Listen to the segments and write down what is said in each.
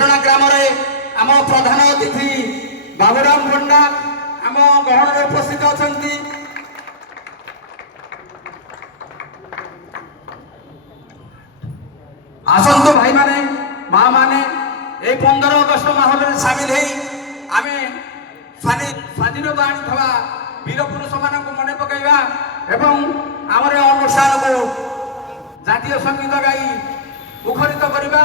दुर्घटना ग्राम आम प्रधान अतिथि बाबूराम पंडा आम गहन उपस्थित अच्छा। आसतु भाई माने माँ माने 15 अगस्त माहौल में सामिल है आम स्वाधीनता आनी वीर पुरुष मान मन पकड़ा एवं आमर अनुष्ठान को जातीय संगीत गाई मुखरित करवा।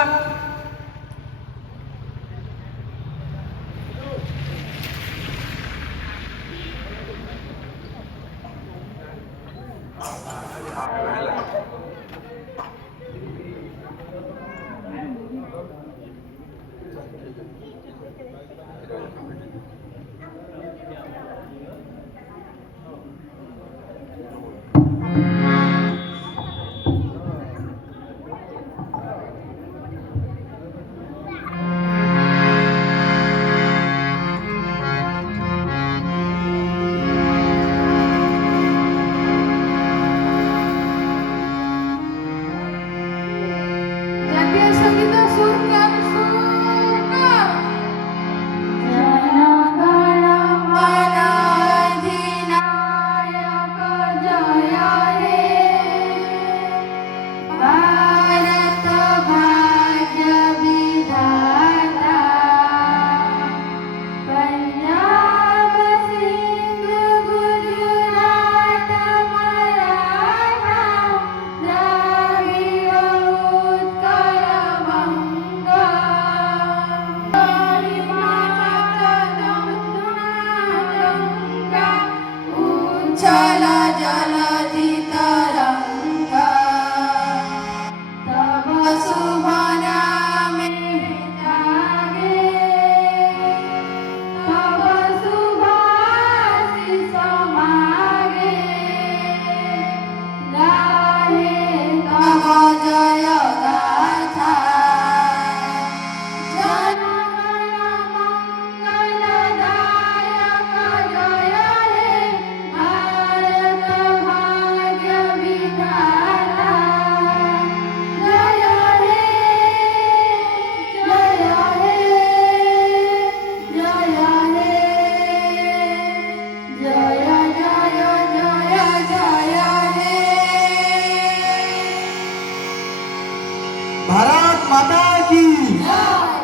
भारत माता की,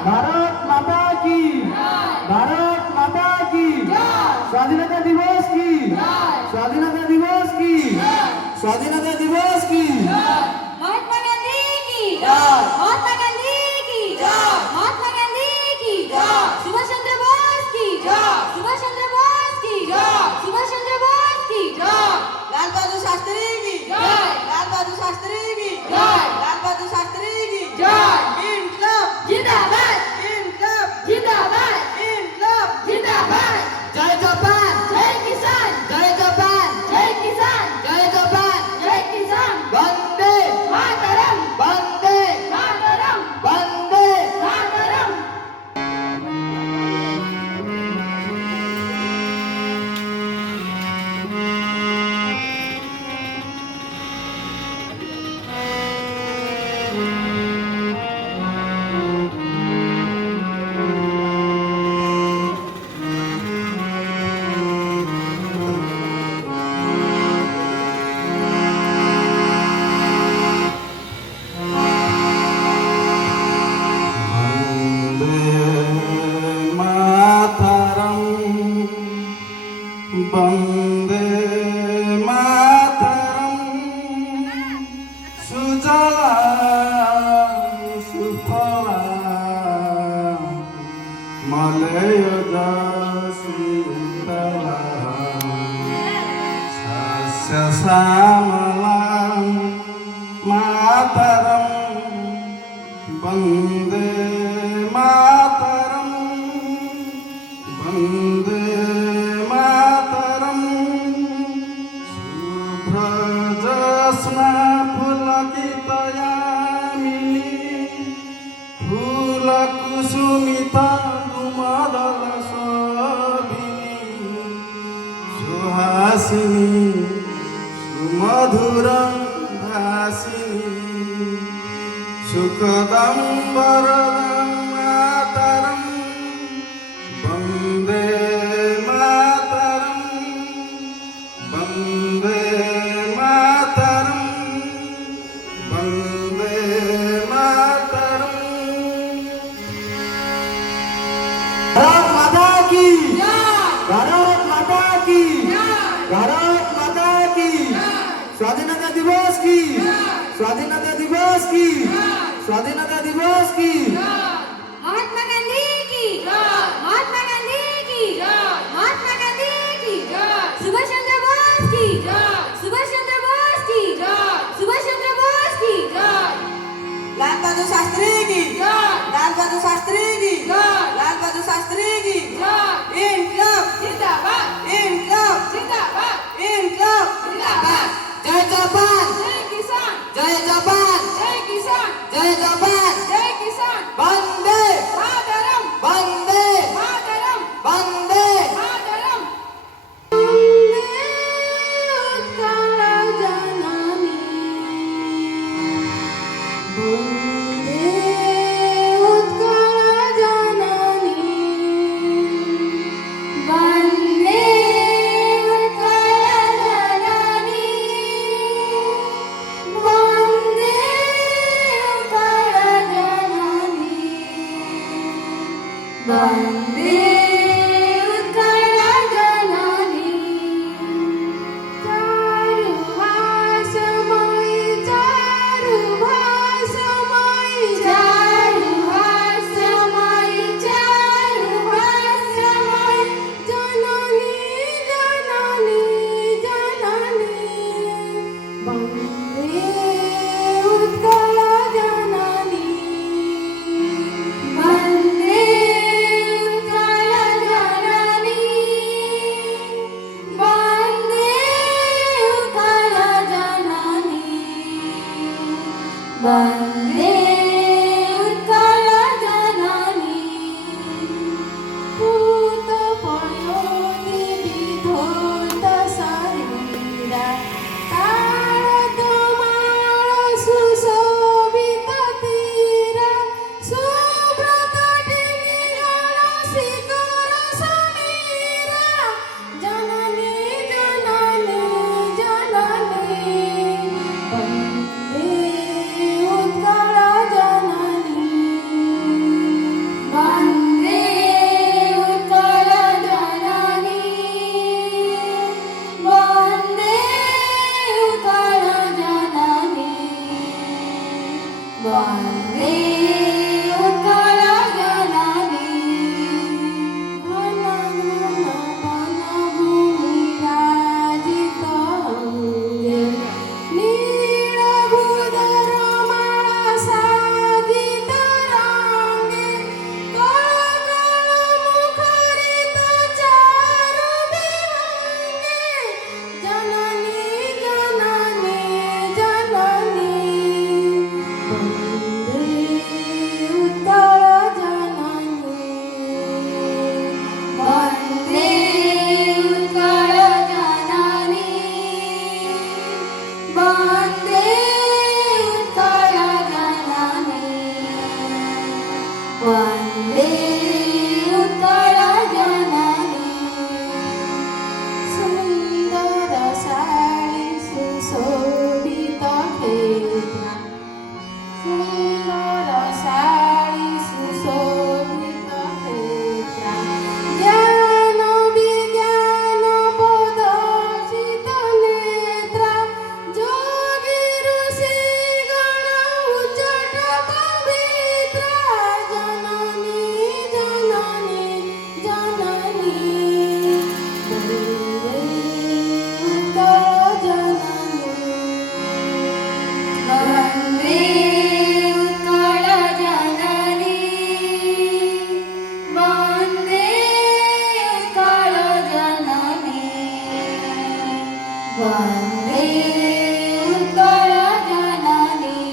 भारत माता की, भारत माता की, स्वाधीनता दिवस की, स्वाधीनता दिवस की, स्वाधीनता दिवस की, महात्मा गांधी की, महात्मा गांधी की, महात्मा गांधी की, सुभाष चंद्र बोस की, सुभाष चंद्र बोस की, सुभाष चंद्र बोस की, लाल बहादुर शास्त्री की, लाल बहादुर शास्त्री की, लाल बहादुर शास्त्री की, इनकलाब जिंदाबाद, इनकलाब जिंदाबाद, इनकलाब जिंदाबाद। जय जवान, जय किसान, जय जवान, जय किसान, जय जवान, जय किसान। वंदे मातरम, वंदे मातरम, वंदे मातरम। वंदे मातरम सुजला सुफला मलयज शीतला सस्य श्यामला मातरम वंदे मातरम वंदे शुभ्रजस्ना पुलकितयामिनी फूलकुसुमिता गुमदल शोभिनी सुहासिनी सुमधुर भासिनी सुखदं वरदं की भारत माता की स्वाधीनता दिवस की स्वाधीनता दिवस की स्वाधीनता दिवस की महात्मा गांधी की महात्मा गांधी की महात्मा गांधी की सुभाष चंद्र बोस की सुभाष चंद्र बोस की सुभाष चंद्र बोस की लाल बहादुर शास्त्री की लाल बहादुर शास्त्री की लाल बहादुर शास्त्री की इनकलाब जिंदाबाद इनकलाब जिंदाबाद इनकलाब जिंदाबाद जय जवान जय किसान जय जवान जय किसान जय जवान जय किसान वंदे मातरम वंदे मातरम वंदे मातरम वंदे उत्कल जननी चारु भाषमयी चारु भाषमयी चारु भाषमयी चारु भाषमयी जननी जननी जननी वंदे उत्कल जननी वंदे वंदे उत्कल जननी पूत पयोनि विधोत शरीरा ताळ तमाळ सुशोभित तीरा सुब्रत टिनिगण शिखर समीरा जननी जननी जननी वंदे उत्कल जननी वंदे उत्कल जननी वंदे उत्कल जननी वंदे उत्कल जननी घन घन वनभूमि राजित अंगे नीलभूधर माला साजित रांगे कळकळ मुखरित चारु विहंगे जननी जननी जननी वंदे उत्कल जननी वंदे उत्कल जननी वंदे उत्कल जननी वंदे उत्कल जननी सुंदर साडी सुशोभित खेळा सुंदर साडी सुशोभित खेळा ज्ञान विज्ञान प्रदर्शित नेत्रा जोगी ऋषी गण उच्चट पवित्रा जननी जननी जननी वंदे उत्कल जननी वंदे उत्कल जननी वंदे उत्कल जननी वंदे उत्कल जननी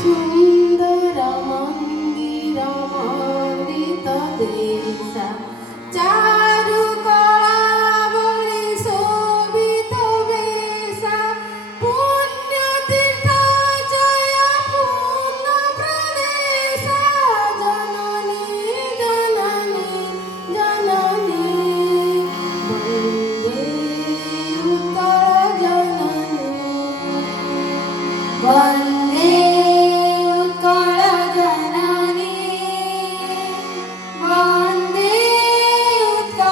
सुंदर मंदिर मंडित देशा चारु कलावली शोभित वेशा पुण्यतीर्थ जय पूर्ण प्रदेशा जननी जननी जननी वंदे उत्कल जननी वंदे उत्कल जननी वंदे उत्कल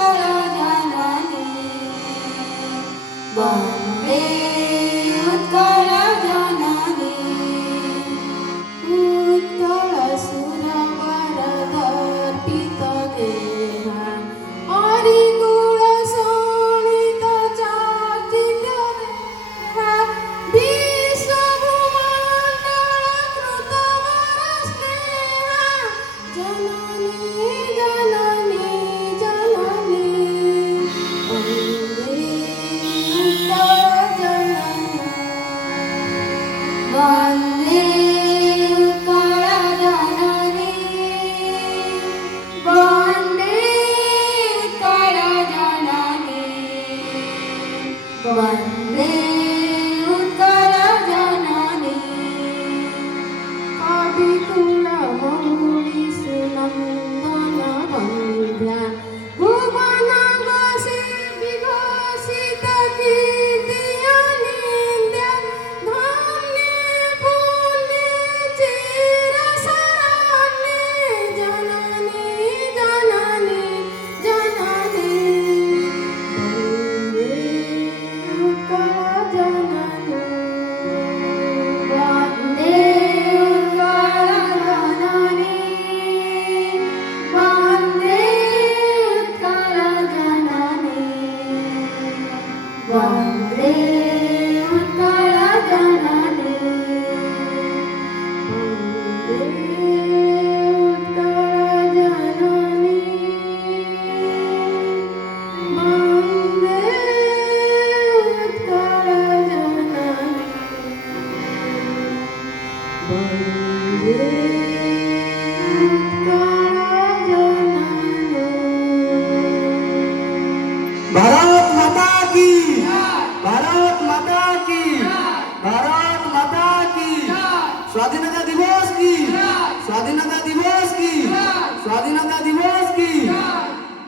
স্বাধীনতা দিবস কি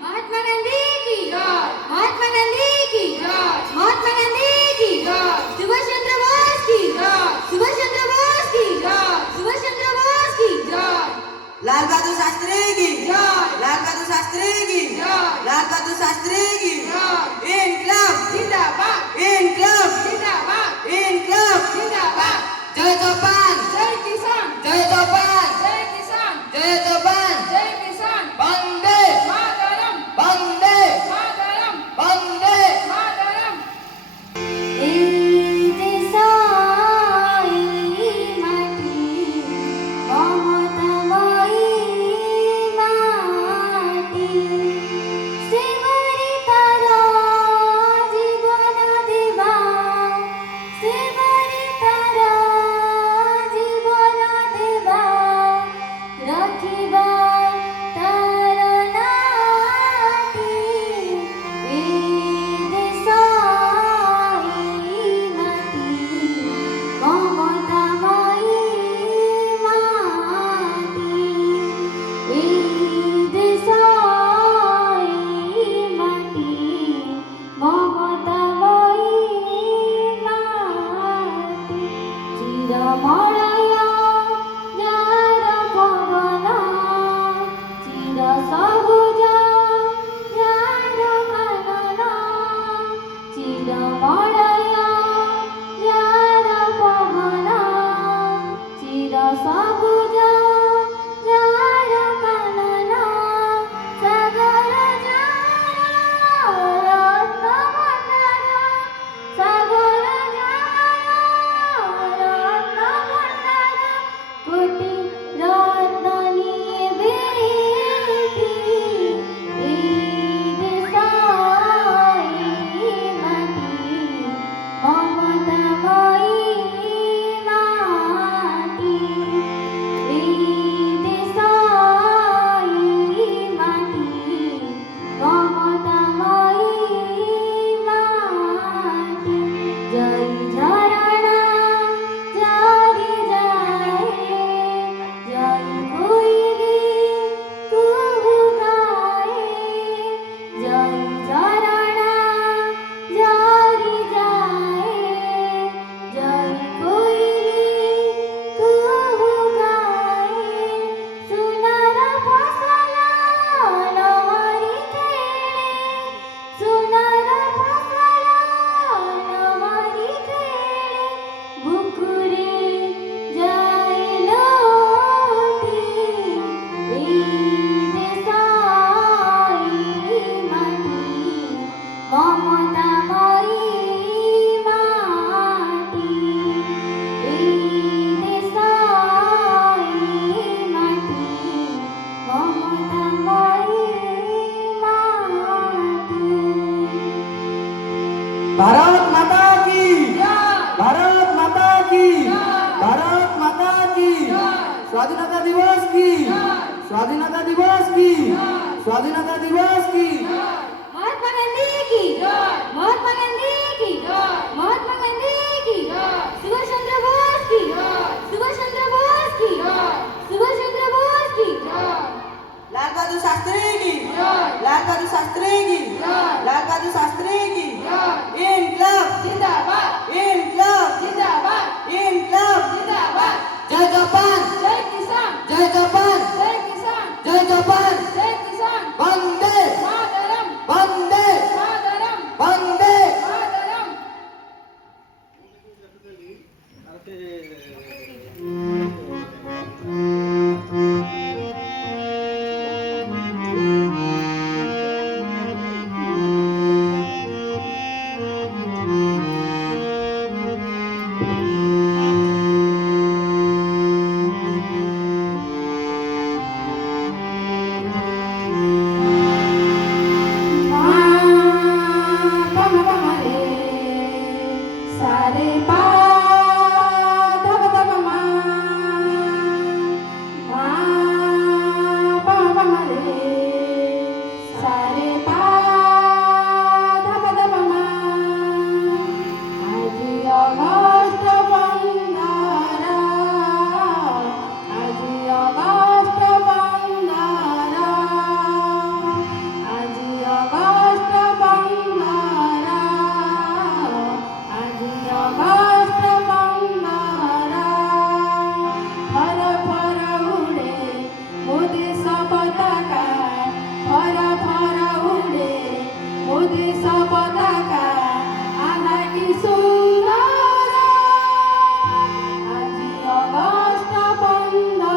महात्मा गांधी की महात्मा गांधी की महात्मा गांधी की सुभाष चंद्र बोस की सुभाष चंद्र बोस की सुभाष चंद्र बोस की लाल बहादुर शास्त्री की लाल बहादुर शास्त्री की लाल बहादुर शास्त्री की इनकलाब जिंदाबाद इनकलाब जिंदाबाद इनकलाब जिंदाबाद जय जवान जय किसान जय जवान जय किसान जय जवान जय किसान वंदे मातरम वंदे मातरम वंदे मातरम भारत माता की भारत माता की भारत माता की स्वाधीनता दिवस की स्वाधीनता दिवस की स्वाधीनता दिवस की महात्मा गांधी की महात्मा गांधी की महात्मा गांधी की सुभाष चंद्र बोस की सुभाष चंद्र बोस की सुभाष चंद्र बोस की लाल बहादुर शास्त्री की लाल बहादुर शास्त्री की लाल बहादुर शास्त्री की इनकलाब जिंदाबाद इनकलाब जिंदाबाद इनकलाब जिंदाबाद जय जवान जय किसान जय जवान जय किसान जय जवान जय किसान वंदे मातरम वंदे मातरम वंदे मातरम দেশ পতাকা ভরা ভরা উড়ে ও দেশ পতাকা আহা কি সুন্দর আজি অগস্ট 15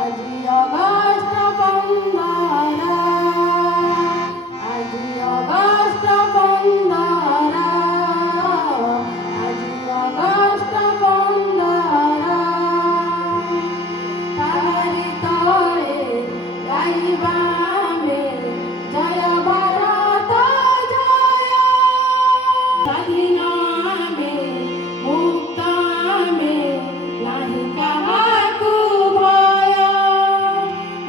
আজি অগস্ট 15 আজি অগস্ট 15 আজি অগস্ট 15 পাহাড়ি তলে গাইবা আমি জয় ভারত জয় স্বাধীন আমি মুক্ত আমি নাহি কাহাকু ভয়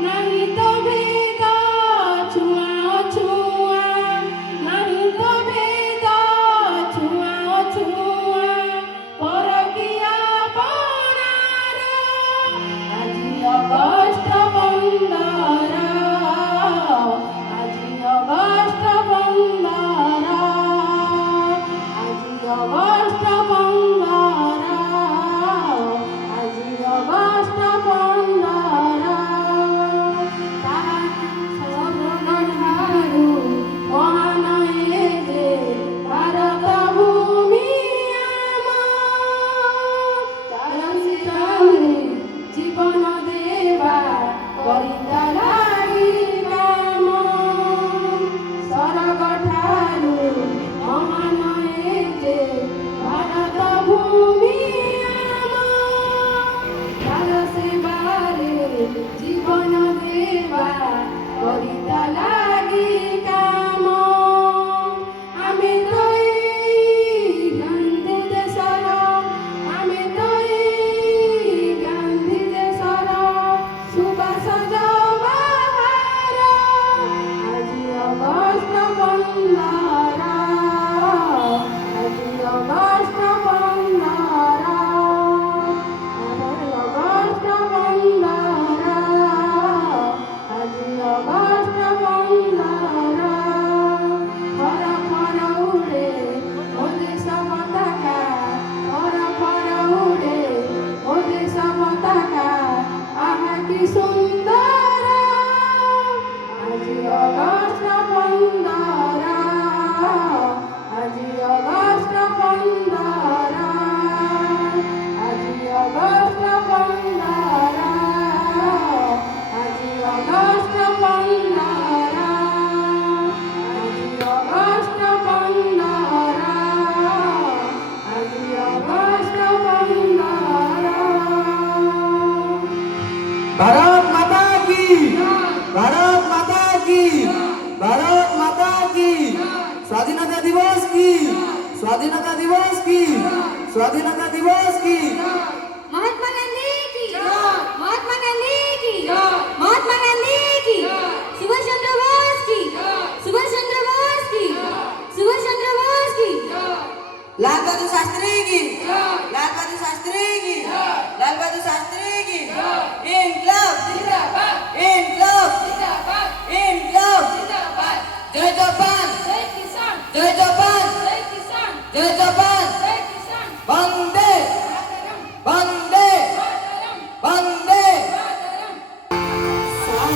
নাহি তো ভেদ ছুঁয়া ছুঁয়া নাহি তো ভেদ ছুঁয়া ছুঁয়া পরকিয়া পরার আজি অগস্ট 15 আজি অগস্ট 15 আজি অগস্ট 15 আজি অগস্ট 15 তাহা সর্বনাধারু মহান এ যে ভারত ভূমি আমার জীবন দেবা করিতা লাগি কাম স্বর্গ ঠারু মহান এ যে ভারত ভূমি আমার সেবারে জীবন দেবা করিতা লাগি কাম আমি তৈ গান্ধী দেশর আমি তৈ গান্ধী দেশর সুভাষ জবাহার আজি অগস্ট 15 আজি অগস্ট 15 অগস্ট 15 আজি অগস্ট 15 ভরা ভরা উড়ে ও দেশ পতাকা ভরা ভরা উড়ে ও দেশ পতাকা আহা কি সুন্দর আজি অগস্ট 15 আজি অগস্ট 15 আজি অগস্ট 15 আজি অগস্ট 15 আজি অগস্ট 15 আজি অগস্ট 15 भारत माता की भारत माता की भारत माता की स्वाधीनता दिवस की स्वाधीनता दिवस की स्वाधीनता दिवस की महात्मा गांधी की महात्मा गांधी की महात्मा गांधी की सुभाष चंद्र बोस की सुभाष चंद्र बोस की सुभाष चंद्र बोस की लाल बहादुर शास्त्री की लाल बहादुर शास्त्री की लाल बहादुर शास्त्री की इनकलाब जिंदाबाद इनकलाब जिंदाबाद इनकलाब जिंदाबाद जय जवान जय किसान जय जवान जय किसान जय जवान जय किसान वंदे वंदे वंदे वंदे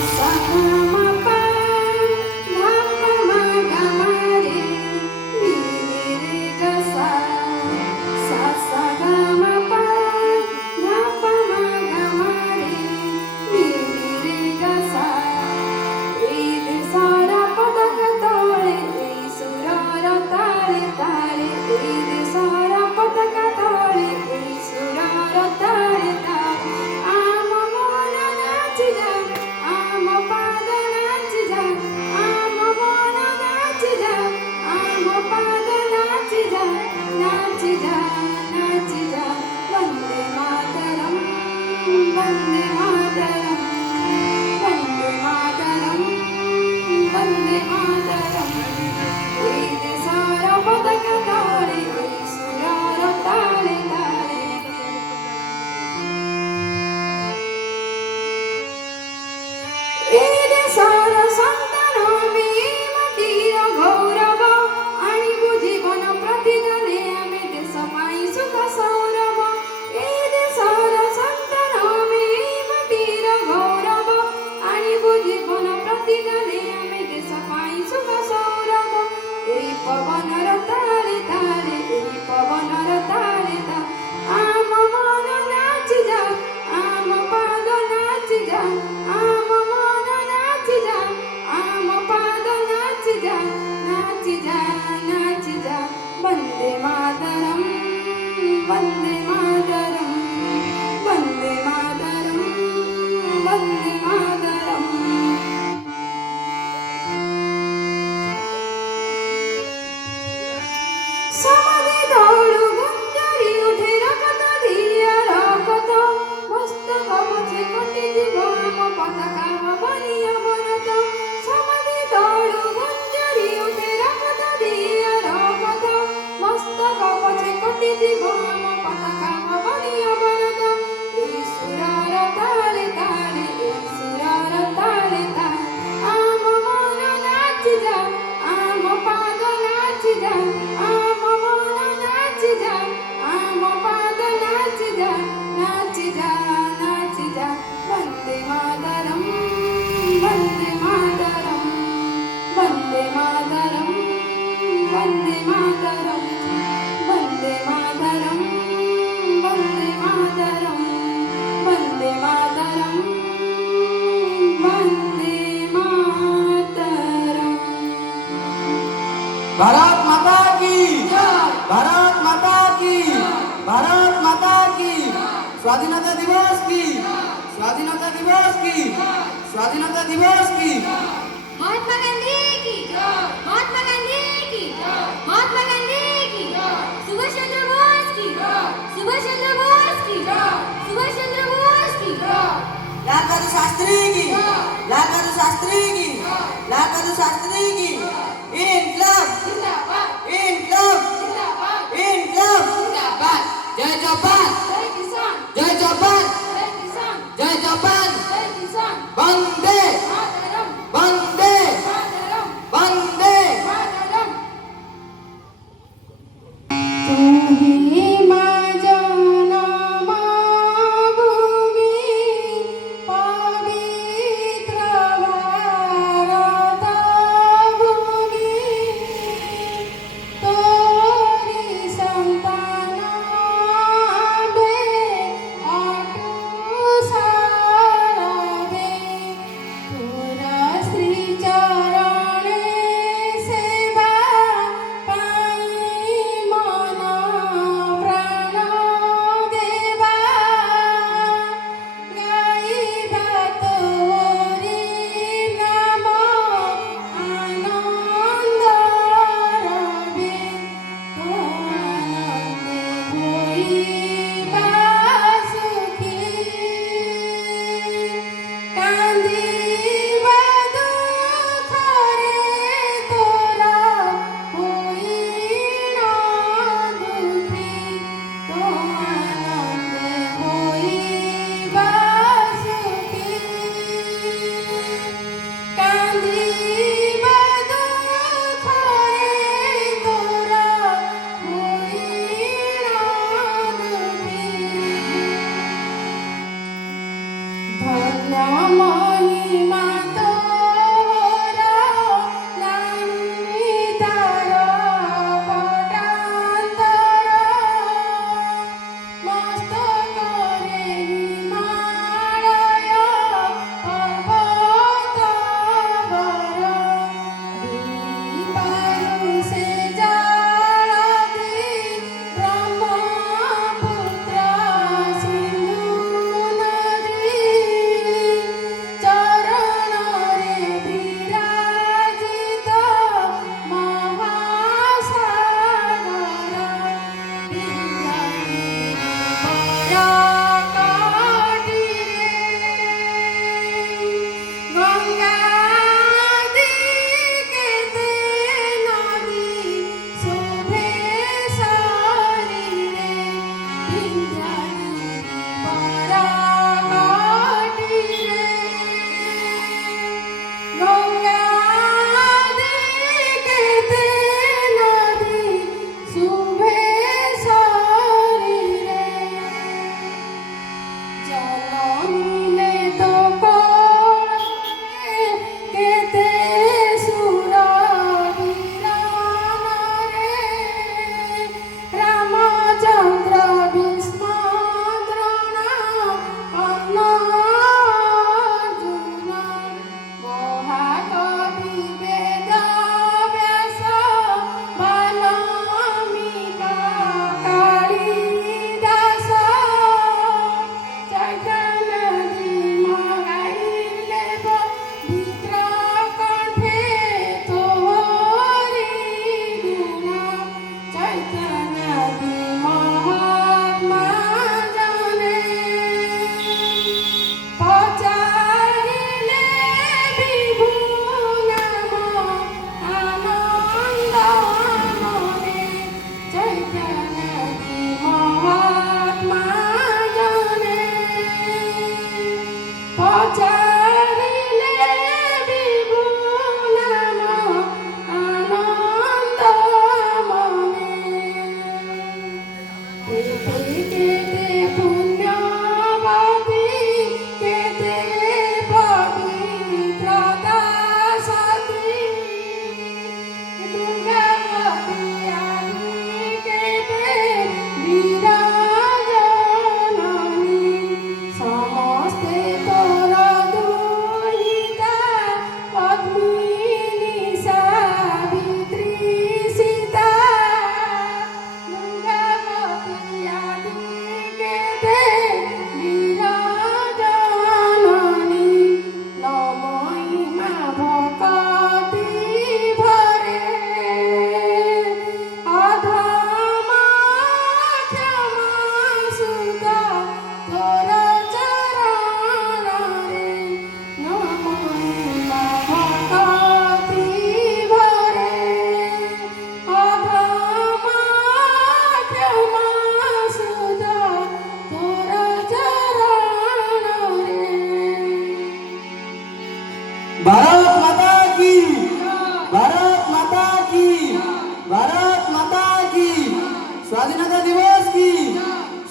मातरम वंदे मातरम वंदे मातरम ईद सारा पदक तारे सुरार ताले ताले ପ୍ରତିଦିନେ ଆମେ ଦେଶ ପାଇଁ ସୁଖ ସୌରଭ ଏଇ ପବନର ତାଳେ ତାଳେ ଏଇ ପବନର ତାଳେ ତାଳେ ଆମ ମନ ନାଚି ଯା ଆମ ପାଦ ନାଚି ଯା ଆମ ମନ ନାଚି ଯା ଆମ ପାଦ ନାଚି ଯା ନାଚି ଯା ନାଚି ଯା ବନ୍ଦେ ମାତରಂ वन्दे मातरं वन्दे मातरं वन्दे मातरम् समाधि दौड़ु गुंजरी उठे रखत धिया रखत मस्तक मझे कटि जीव आम पताका भवनिया बनत समाधि दौड़ु गुंजरी उठे रखत धिया रखत मस्तक मझे कटि जीव आम पताका भवनिया बनत ईश्वर ताले ताले ईश्वर ताले ताले आम मन नाचि जा आम पाद नाचि जा आम मन नाचि जा आम पाद नाचि जा नाचि जा नाचि जा वन्दे मातरं वन्दे मातरं वन्दे मातरं वन्दे मातरं वन्दे मातरं वन्दे मातरं वन्दे मातरं वन्दे मातरं भारत माता की भारत माता की भारत माता की स्वाधीनता दिवस की स्वाधीनता दिवस की स्वाधीनता दिवस की महात्मा गांधी की महात्मा गांधी की महात्मा गांधी की सुभाष चंद्र बोस की सुभाष चंद्र बोस की सुभाष चंद्र बोस की लाल बहादुर शास्त्री की लाल बहादुर शास्त्री की लाल बहादुर शास्त्री की इनकलाब जिंदाबाद इनकलाब जिंदाबाद इनकलाब जिंदाबाद जय जवान जय किसान जय जवान जय किसान जय जवान जय किसान वंदे मातरम वंदे मातरम वंदे मातरम तू ही माझ्या नामाभूमी पवित्र भारतभूमी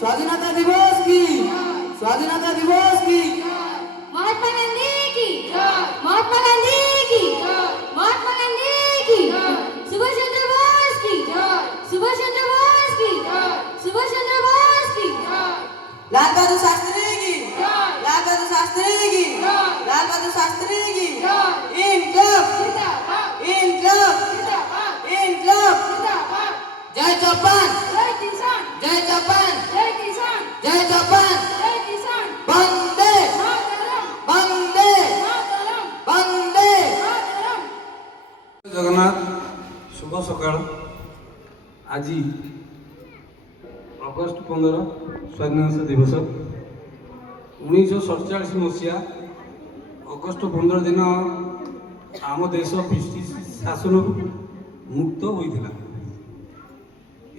স্বাধীনতা দিবস কি স্বাধীনতা দিবস কি महात्मा गांधी की महात्मा गांधी की महात्मा गांधी की सुभाष चंद्र बोस की सुभाष चंद्र बोस की सुभाष चंद्र बोस की लाल बहादुर शास्त्री की लाल बहादुर शास्त्री की लाल बहादुर शास्त्री की इनकलाब इनकलाब इनकलाब जय जापान जय किसान जय जापान जय किसान जय जापान जय किसान वंदे मातरम वंदे मातरम वंदे मातरम जगन्नाथ शुभ सकाळ আজি ଅଗଷ୍ଟ 15 ସ୍ୱାଧୀନତା ଦିବସ 1947 ମସିହା ଅଗଷ୍ଟ 15 ଦିନ ଆମ ଦେଶ ବ୍ରିଟିଶ ଶାସନରୁ ମୁକ୍ତ ହୋଇଥିଲା।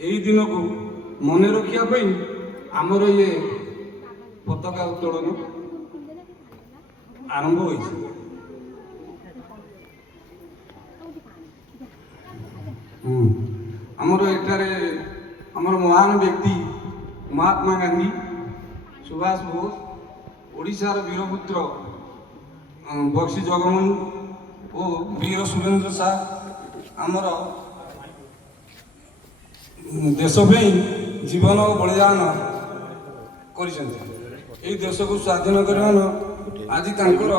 ଏହି ଦିନକୁ ମନେ ରଖିବା ପାଇଁ ଆମର ଇଏ ପତାକା ଉତ୍ତୋଳନ ଆରମ୍ଭ ହୋଇଛି। ଆମର ଏଠାରେ ଆମର ମହାନ ବ୍ୟକ୍ତି ମହାତ୍ମା ଗାନ୍ଧୀ ସୁଭାଷ ବୋଷ ଓଡ଼ିଶାର ବୀରପୁତ୍ର ବକ୍ସି ଜଗବନ୍ଧୁ ଓ ବୀର ସୁରେନ୍ଦ୍ର ସାହା ଆମର ଦେଶ ପାଇଁ ଜୀବନ ଓ ବଳିଦାନ କରିଛନ୍ତି। ଏହି ଦେଶକୁ ସ୍ୱାଧୀନ କରିବା ଆଜି ତାଙ୍କର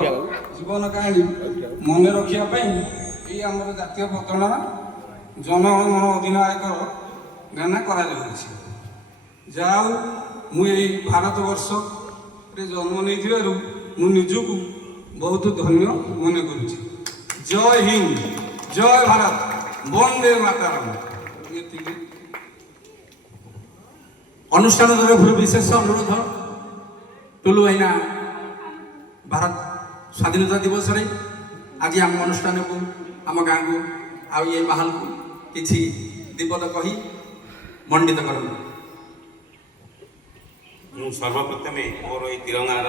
ଜୀବନ କାହାଣୀ ମନେ ରଖିବା ପାଇଁ ଏହି ଆମର ଜାତୀୟ ପତାକା ଜନଗଣ ଅଧିନାୟକ ଗାନ କରାଯାଉଛି। ଯାହା ହଉ ମୁଁ ଏହି ଭାରତବର୍ଷରେ ଜନ୍ମ ନେଇଥିବାରୁ ମୁଁ ନିଜକୁ ବହୁତ ଧନ୍ୟ ମନେ କରୁଛି। ଜୟ ହିନ୍ଦ ଜୟ ଭାରତ ବନ୍ଦେ ମାତରମ୍। ଏତିକି ଅନୁଷ୍ଠାନ ତରଫରୁ ବିଶେଷ ଅନୁରୋଧ ଟୁଲୁ ଭାଇନା ଭାରତ ସ୍ୱାଧୀନତା ଦିବସରେ ଆଜି ଆମ ଅନୁଷ୍ଠାନକୁ ଆମ ଗାଁକୁ ଆଉ ଏ ମାହଲକୁ କିଛି ଦିପଦ କହି ମଣ୍ଡିତ କରନ୍ତୁ। ମୁଁ ସର୍ବପ୍ରଥମେ ମୋର ଏହି ତିରଙ୍ଗାର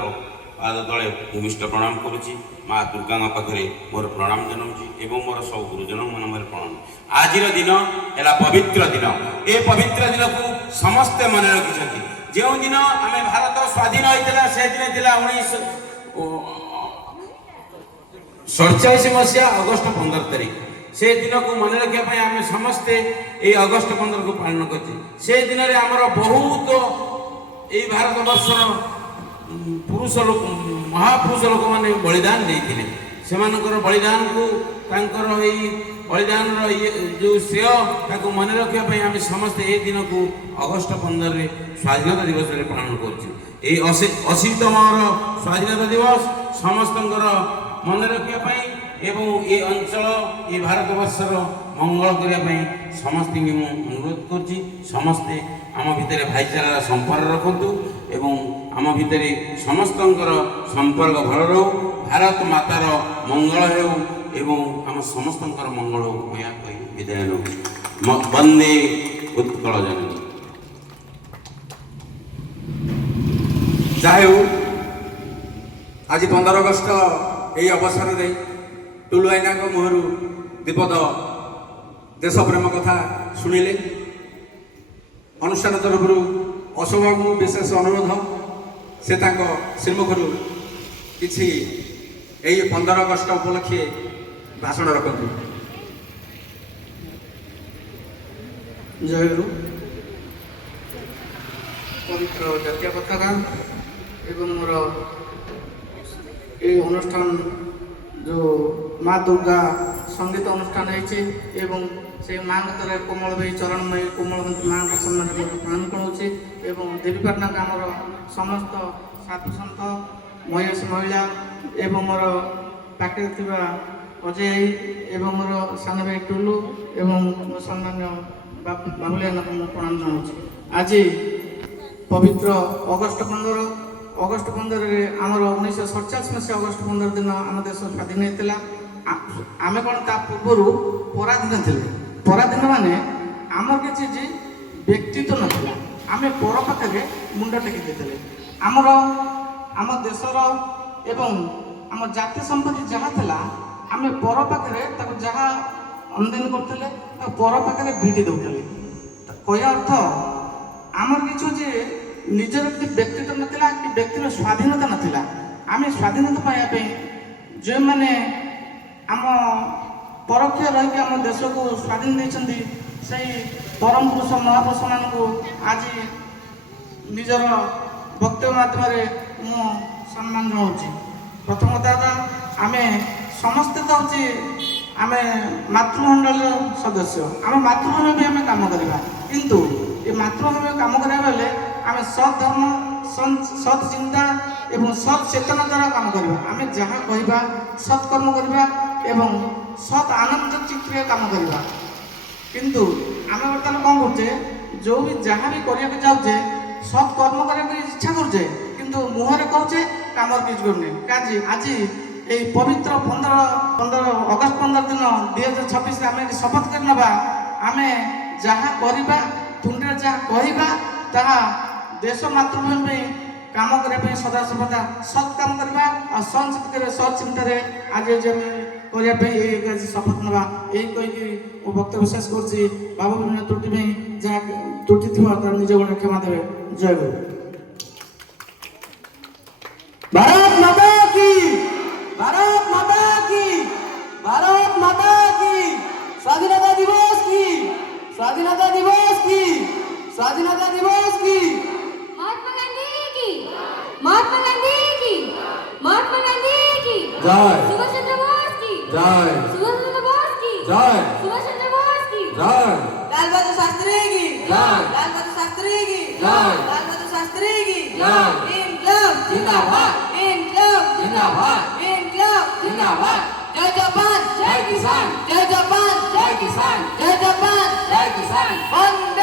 ପାଦ ତଳେ ଭୂମିଷ୍ଠ ପ୍ରଣାମ କରୁଛି। ମା ଦୁର୍ଗାଙ୍କ ପାଖରେ ମୋର ପ୍ରଣାମ ଜଣାଉଛି ଏବଂ ମୋର ସବୁ ଗୁରୁଜନଙ୍କ ନାମରେ ପ୍ରଣାମ। ଆଜିର ଦିନ ହେଲା ପବିତ୍ର ଦିନ। ଏ ପବିତ୍ର ଦିନକୁ ସମସ୍ତେ ମନେ ରଖିଛନ୍ତି। ଯେଉଁଦିନ ଆମେ ଭାରତ ସ୍ୱାଧୀନ ହୋଇଥିଲା ସେଦିନ ଥିଲା 1947 ମସିହା ଅଗଷ୍ଟ 15 ତାରିଖ। ସେ ଦିନକୁ ମନେ ରଖିବା ପାଇଁ ଆମେ ସମସ୍ତେ ଏଇ ଅଗଷ୍ଟ 15କୁ ପାଳନ କରିଛେ। ସେ ଦିନରେ ଆମର ବହୁତ এই ଭାରତବର୍ଷର ପୁରୁଷ ଲୋକ ମହାପୁରୁଷ ଲୋକମାନେ ବଳିଦାନ ଦେଇଥିଲେ। ସେମାନଙ୍କର ବଳିଦାନକୁ ତାଙ୍କର ଏଇ ବଳିଦାନର ଯେଉଁ ଶ୍ରେୟ ତାକୁ ମନେ ରଖିବା ପାଇଁ ଆମେ ସମସ୍ତେ ଏହି ଦିନକୁ ଅଗଷ୍ଟ 15ରେ ସ୍ୱାଧୀନତା ଦିବସରେ ପାଳନ କରୁଛୁ। ଏହି 80ତମର ସ୍ୱାଧୀନତା ଦିବସ ସମସ୍ତଙ୍କର ମନେ ରଖିବା ପାଇଁ ଏବଂ ଏ ଅଞ୍ଚଳ ଏ ଭାରତବର୍ଷର ମଙ୍ଗଳ କରିବା ପାଇଁ ସମସ୍ତଙ୍କୁ ମୁଁ ଅନୁରୋଧ କରୁଛି। ସମସ୍ତେ ଆମ ଭିତରେ ଭାଇଚାରାର ସମ୍ପର୍କ ରଖନ୍ତୁ ଏବଂ ଆମ ଭିତରେ ସମସ୍ତଙ୍କର ସମ୍ପର୍କ ଭଲ ରହୁ। ଭାରତ ମାତାର ମଙ୍ଗଳ ହେଉ ଏବଂ ଆମ ସମସ୍ତଙ୍କର ମଙ୍ଗଳ ହେଉ। ଏହା କହି ବିଦାୟ ନେଉ। ବନ୍ଦେ ଉତ୍କଳ ଜନନୀ। ଯାହା ହେଉ ଆଜି 15 ଅଗଷ୍ଟ ଏହି ଅବସରରେ ଟୁଲୁ ଭାଇନାଙ୍କ ମୁହଁରୁ ଦିପଦ ଦେଶ ପ୍ରେମ କଥା ଶୁଣିଲେ। ଅନୁଷ୍ଠାନ ତରଫରୁ ଅଶୋକଙ୍କୁ ବିଶେଷ ଅନୁରୋଧ ସେ ତାଙ୍କ ଶ୍ରୀମୁଖରୁ କିଛି ଏହି 15 ଅଗଷ୍ଟ ଉପଲକ୍ଷେ ଭାଷଣ ରଖନ୍ତୁ। ଜୟଗୁରୁ ପବିତ୍ର ଜାତୀୟ ପତାକା ଏବଂ ମୋର এই অনুষ্ঠান ଯେଉଁ ମା ଦୁର୍ଗା ସଙ୍ଗୀତ ଅନୁଷ୍ଠାନ ହେଇଛି ଏବଂ ସେ ମାଆଙ୍କ ଦ୍ୱାରା କୋମଳ ଭାଇ ଚରଣମୟୀ କୋମଳବନ୍ତୀ ମାଆଙ୍କ ସମ୍ମାନରେ ପ୍ରଣାମ କରୁଛି ଏବଂ ଦେବୀପାଟଣାଙ୍କ ଆମର ସମସ୍ତ ସାଧୁସନ୍ଥ ମହିଳା ଏବଂ ମୋର ପାଖରେ ଥିବା ଅଜୟ ଭାଇ ଏବଂ ମୋର ସାନ ଭାଇ ଟୁଲୁ ଏବଂ ମୋ ସମ୍ମାନୀୟ ବାବୁଲିଆନଙ୍କୁ ମୁଁ ପ୍ରଣାମ ଜଣାଉଛି। ଆଜି ପବିତ୍ର ଅଗଷ୍ଟ 15ରେ ଆମର 1947 ମସିହା ଅଗଷ୍ଟ 15 ଦିନ ଆମ ଦେଶ ସ୍ୱାଧୀନ ହେଇଥିଲା। ଆମେ କ'ଣ ତା ପୂର୍ବରୁ ପରାଧୀନ ଥିଲେ। ପରାଧୀନ ମାନେ ଆମର କିଛି ବ୍ୟକ୍ତିତ୍ୱ ନଥିଲା। ଆମେ ପର ପାଖରେ ମୁଣ୍ଡ ଟେକି ଦେଇଥିଲେ। ଆମ ଦେଶର ଏବଂ ଆମ ଜାତୀୟ ସମ୍ପତ୍ତି ଯାହା ଥିଲା ଆମେ ପର ପାଖରେ ତାକୁ ଯାହା ଆମଦାନୀ କରୁଥିଲେ ତାକୁ ପର ପାଖରେ ଭିଡ଼ି ଦେଉଥିଲେ। କହିବା ଅର୍ଥ ଆମର କିଛି ନିଜର କିଛି ବ୍ୟକ୍ତିତ୍ୱ ନଥିଲା କି ବ୍ୟକ୍ତିର ସ୍ୱାଧୀନତା ନଥିଲା। ଆମେ ସ୍ୱାଧୀନତା ପାଇବା ପାଇଁ ଯେଉଁମାନେ ଆମ ପରୋକ୍ଷ ରହିକି ଆମ ଦେଶକୁ ସ୍ୱାଧୀନ ଦେଇଛନ୍ତି ସେଇ ପରମ ପୁରୁଷ ମହାପୁରୁଷମାନଙ୍କୁ ଆଜି ନିଜର ବକ୍ତବ୍ୟ ମାଧ୍ୟମରେ ମୁଁ ସମ୍ମାନ ଜଣାଉଛି। ପ୍ରଥମ କଥା ହେଲା ଆମେ ସମସ୍ତେ ତ ହେଉଛି ଆମେ ମାତୃମଣ୍ଡଳର ସଦସ୍ୟ, ଆମେ ମାତୃଭୂମି ପାଇଁ ଆମେ କାମ କରିବା, କିନ୍ତୁ ଏ ମାତୃଭୂମି କାମ କରିବା ବେଳେ ଆମେ ସତ୍ ଧର୍ମ ସତ୍ ଚିନ୍ତା ଏବଂ ସତ୍ ଚେତନା ଦ୍ୱାରା କାମ କରିବା। ଆମେ ଯାହା କହିବା ସତ୍ କର୍ମ କରିବା ଏବଂ ସତ୍ ଆନନ୍ଦ ଚିତ୍ତରେ କାମ କରିବା। କିନ୍ତୁ ଆମେ ବର୍ତ୍ତମାନ କ'ଣ କରୁଛେ, ଯେଉଁ ବି ଯାହା ବି କରିବାକୁ ଯାଉଛେ ସତ୍ କର୍ମ କରିବାକୁ ଇଚ୍ଛା କରୁଛେ, କିନ୍ତୁ ମୁହଁରେ କହୁଛେ କାମରେ କିଛି କରୁନେ। ଆଜି এই পবিত্র 15 ଅଗଷ୍ଟ 15 ଦିନ 2026 ଆମେ ଶପଥ କରି ନେବା, ଆମେ ଯାହା କରିବା ତୁଣ୍ଡରେ ଯାହା କହିବା ତାହା ଦେଶ ମାତୃଭୂମି ପାଇଁ କାମ କରିବା ପାଇଁ ସଦାସର୍ବଦା ସତ୍ କାମ କରିବା ଆଉ ସତ୍ ଚିନ୍ତାରେ ଆଜି ଆମେ କରିବା ପାଇଁ ଆଜି ଶପଥ ନେବା। ଏହି କହିକି ମୁଁ ବକ୍ତବ୍ୟ ଶେଷ କରୁଛି। ବାବୁ ବିଭିନ୍ନ ତ୍ରୁଟି ପାଇଁ ଯାହା ତ୍ରୁଟି ଥିବ ତାର ନିଜ ଗୋଟେ କ୍ଷମା ଦେବେ। ଜୟ ଗୁରୁ। भारत माता की, भारत माता की, भारत माता की, स्वाधीनता दिवस की, स्वाधीनता दिवस की, स्वाधीनता दिवस की। महात्मा गांधी की, महात्मा गांधी की, महात्मा गांधी की जय। सुभाष चंद्र बोस की जय। सुभाष चंद्र बोस की जय। सुभाष चंद्र बोस की जय। लाल बहादुर शास्त्री की जय। लाल बहादुर शास्त्री की जय। लाल बहादुर शास्त्री की जय। इनकलाब जिंदाबाद, इनकलाब जिंदाबाद, इनकलाब जिंदाबाद। जय जवान जय किसान, जय जवान जय किसान, जय जवान जय किसान। वंदे